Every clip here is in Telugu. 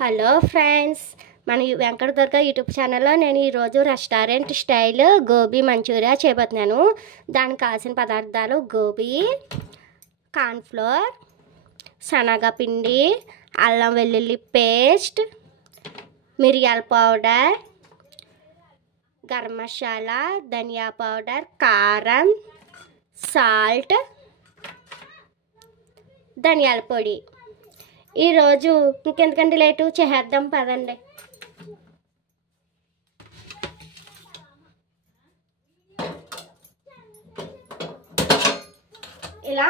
హలో ఫ్రెండ్స్, మన వెంకట దుర్గ యూట్యూబ్ ఛానల్లో నేను ఈరోజు రెస్టారెంట్ స్టైల్ గోబీ మంచూరియా చేయబోతున్నాను. దానికి కావాల్సిన పదార్థాలు గోబీ, కార్న్ఫ్లోర్, శనగపిండి, అల్లం వెల్లుల్లి పేస్ట్, మిరియాల పౌడర్, గరం మసాలా, ధనియా పౌడర్, కారం, సాల్ట్, ధనియాల పొడి. ఈరోజు ఇంకెందుకంటే లేటు చేద్దాం పదండి. ఇలా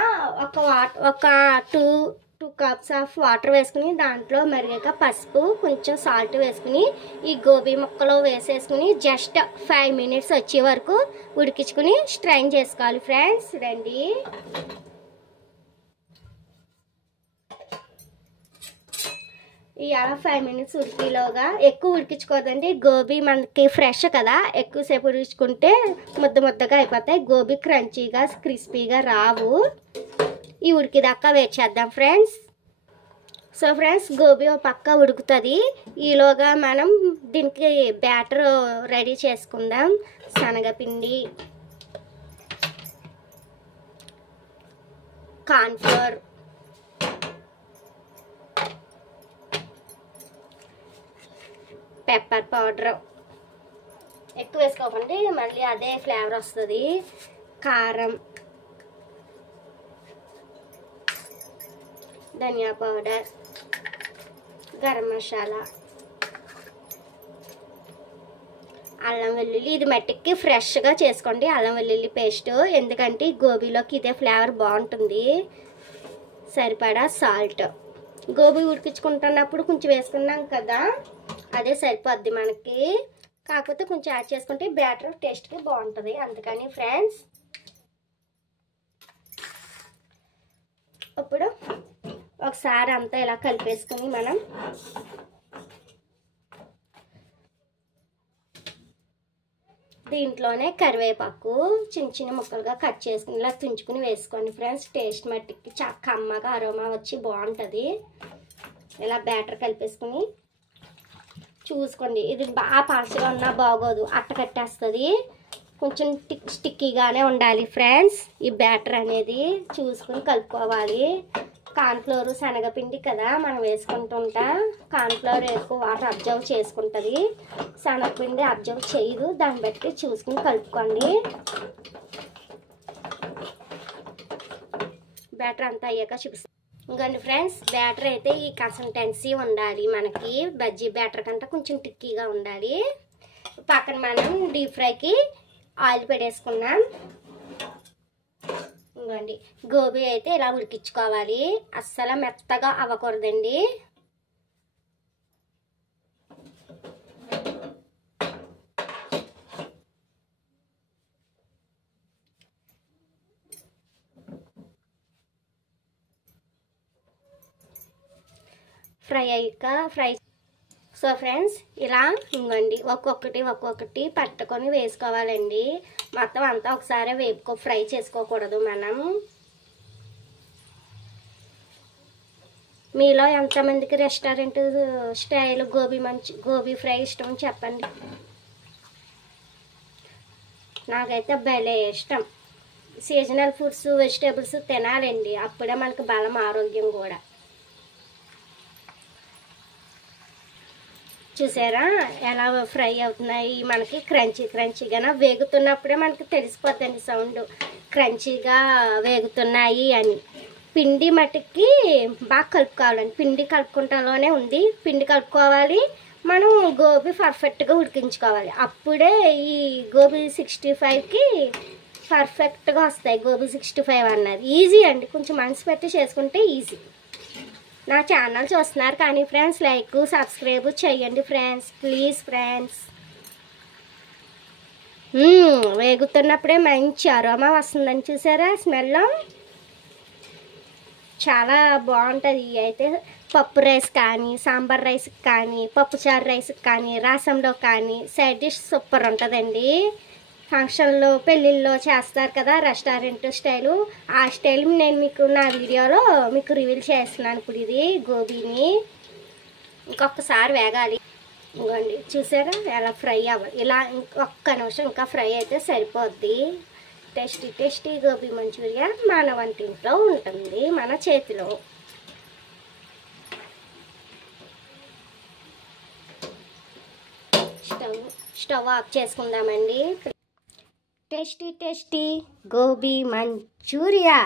ఒక టూ కప్స్ ఆఫ్ వాటర్ వేసుకుని దాంట్లో మరిగాక పసుపు కొంచెం సాల్ట్ వేసుకుని ఈ గోబీ ముక్కలో వేసేసుకుని జస్ట్ 5 minutes వచ్చే వరకు ఉడికించుకుని స్ట్రైన్ చేసుకోవాలి. ఫ్రెండ్స్ రండి. ఇలా 5 minutes ఉడికిలోగా ఎక్కువ ఉడికించుకోదండి. గోబీ మనకి ఫ్రెష్ కదా, ఎక్కువసేపు ఉడికించుకుంటే ముద్దగా అయిపోతాయి. గోబీ క్రంచీగా క్రిస్పీగా రావు. ఈ ఉడికిదాకా వెయిట్ చేద్దాం ఫ్రెండ్స్. సో ఫ్రెండ్స్, గోబీ ఒక పక్క ఉడుకుతుంది. ఈలోగా మనం దీనికి బ్యాటర్ రెడీ చేసుకుందాం. శనగపిండి, కార్న్ఫ్లోర్, పెప్పర్ పౌడర్ ఎక్కువ వేసుకోకండి, మళ్ళీ అదే ఫ్లేవర్ వస్తుంది. కారం, ధనియా పౌడర్, గరం మసాలా, అల్లం వెల్లుల్లి. ఇది మట్టికి ఫ్రెష్గా చేసుకోండి అల్లం వెల్లుల్లి పేస్ట్, ఎందుకంటే గోబీలోకి ఇదే ఫ్లేవర్ బాగుంటుంది. సరిపడా సాల్ట్. గోబీ ఉడికించుకుంటున్నప్పుడు కొంచెం వేసుకున్నాం కదా, అదే సరిపోద్ది మనకి. కాకపోతే కొంచెం యాడ్ చేసుకుంటే బ్యాటర్ టేస్ట్కి బాగుంటుంది, అందుకని ఫ్రెండ్స్. ఇప్పుడు ఒకసారి అంతా ఇలా కలిపేసుకుని మనం దీంట్లోనే కరివేపాకు చిన్న ముక్కలుగా కట్ చేసుకుని ఇలా తుంచుకుని వేసుకోండి ఫ్రెండ్స్. టేస్ట్ మట్టికి కమ్మగా అరోమా వచ్చి బాగుంటుంది. ఇలా బ్యాటర్ కలిపేసుకుని చూసుకోండి. ఇది బాగా పలచగా ఉన్నా బాగోదు, అట్ట కట్టేస్తుంది. కొంచెం స్టిక్కీగానే ఉండాలి ఫ్రెండ్స్. ఈ బ్యాటర్ అనేది చూసుకుని కలుపుకోవాలి. కార్న్ఫ్లోర్ శనగపిండి కదా మనం వేసుకుంటుంటా. కార్న్ఫ్లోర్ ఎక్కువ వాటర్ అబ్జర్వ్ చేసుకుంటుంది, శనగపిండి అబ్జర్వ్ చేయదు. దాన్ని బట్టి చూసుకుని కలుపుకోండి. బ్యాటర్ అంతా అయ్యాక చూపిస్తాను. ఇంకండి ఫ్రెండ్స్, బ్యాటర్ అయితే ఈ కన్సిస్టెన్సీ ఉండాలి మనకి. బజ్జీ బ్యాటర్ కంటే కొంచెం టిక్కీగా ఉండాలి. పక్కన మనం డీప్ ఫ్రైకి ఆయిల్ పెట్టేసుకున్నాం. ఇంకోండి గోబీ అయితే ఇలా ఉడికించుకోవాలి, అస్సలు మెత్తగా అవ్వకూడదండి. ఫ్రై. సో ఫ్రెండ్స్, ఇలా ఇంకోండి ఒక్కొక్కటి పట్టుకొని వేసుకోవాలండి. మొత్తం అంతా ఒకసారి ఫ్రై చేసుకోకూడదు మనం. మీలో ఎంతమందికి రెస్టారెంట్ స్టైల్ గోబీ ఫ్రై ఇష్టం చెప్పండి. నాకైతే భలే ఇష్టం. సీజనల్ ఫుడ్స్ వెజిటేబుల్స్ తినాలండి, అప్పుడే మనకు బలం ఆరోగ్యం కూడా. చూసారా ఎలా ఫ్రై అవుతున్నాయి మనకి, క్రంచీగా వేగుతున్నప్పుడే మనకి తెలిసిపోతుంది సౌండ్, క్రంచీగా వేగుతున్నాయి అని. పిండి మట్టికి బాగా కలుపుకోవాలండి. పిండి కలుపుకుంటాలోనే ఉంది. పిండి కలుపుకోవాలి మనం. గోబీ పర్ఫెక్ట్గా ఉడికించుకోవాలి, అప్పుడే ఈ గోబీ 65కి పర్ఫెక్ట్గా వస్తాయి. గోబీ 65 అన్నది ఈజీ అండి, కొంచెం మనసు పెట్టి చేసుకుంటే ఈజీ. నా ఛానల్ చూస్తున్నారు కానీ ఫ్రెండ్స్, లైక్ సబ్స్క్రైబ్ చేయండి ఫ్రెండ్స్, ప్లీజ్ ఫ్రెండ్స్. వేగుతున్నప్పుడే మంచి అరోమా వస్తుందని చూసారా, స్మెల్ చాలా బాగుంటుంది. అయితే పప్పు రైస్ కానీ, సాంబార్ రైస్ కానీ, పప్పుచారు రైస్ కానీ, రసంలో కానీ సైడ్ డిష్ సూపర్ ఉంటుందండి. ఫంక్షన్లో పెళ్ళిళ్ళలో చేస్తారు కదా రెస్టారెంట్ స్టైలు, ఆ స్టైల్ నేను మీకు నా వీడియోలో మీకు రివీల్ చేస్తున్నాను. ఇప్పుడు ఇది గోబీని ఇంకొకసారి వేగాలి. ఇవ్వండి చూసారా ఎలా ఫ్రై అవ్వాలి. ఇలా ఒక్క నిమిషం ఇంకా ఫ్రై అయితే సరిపోద్ది. టేస్టీ టేస్టీ గోబీ మంచూరియా మన వంటింట్లో ఉంటుంది, మన చేతిలో. స్టవ్ ఆఫ్ చేసుకుందామండి. Tasty tasty gobi manchurian,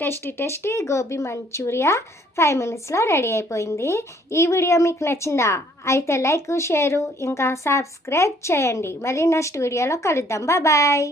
tasty tasty gobi manchurian 5 minutesలో రెడీ అయిపోయింది. ఈ వీడియో మీకు నచ్చిందా? అయితే లైక్, షేరు ఇంకా సబ్స్క్రైబ్ చేయండి. మళ్ళీ నెక్స్ట్ వీడియోలో కలుద్దాం. బాయ్.